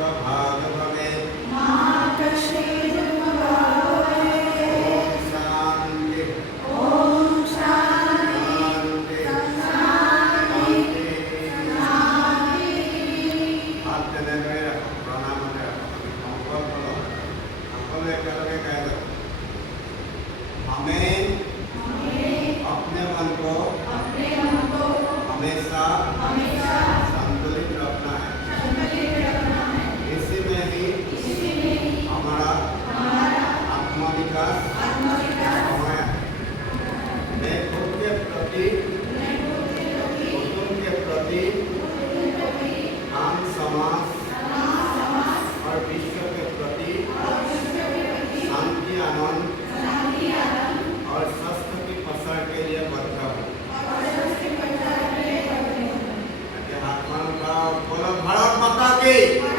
भाग भवे ओम शांति शांति हाथ चले गए प्रणाम हमको करके कह दो हमें अपने मन को हमेशा संतुलित रखना है इसी में ही हमारा आत्मविकास है मैं खुद के प्रति कुटुंब के प्रति आम समाज और विश्व के प्रति शांति आनंद और स्वस्थ की प्रसार के लिए बद्ध हूँ हाथ बोलो भारत माता की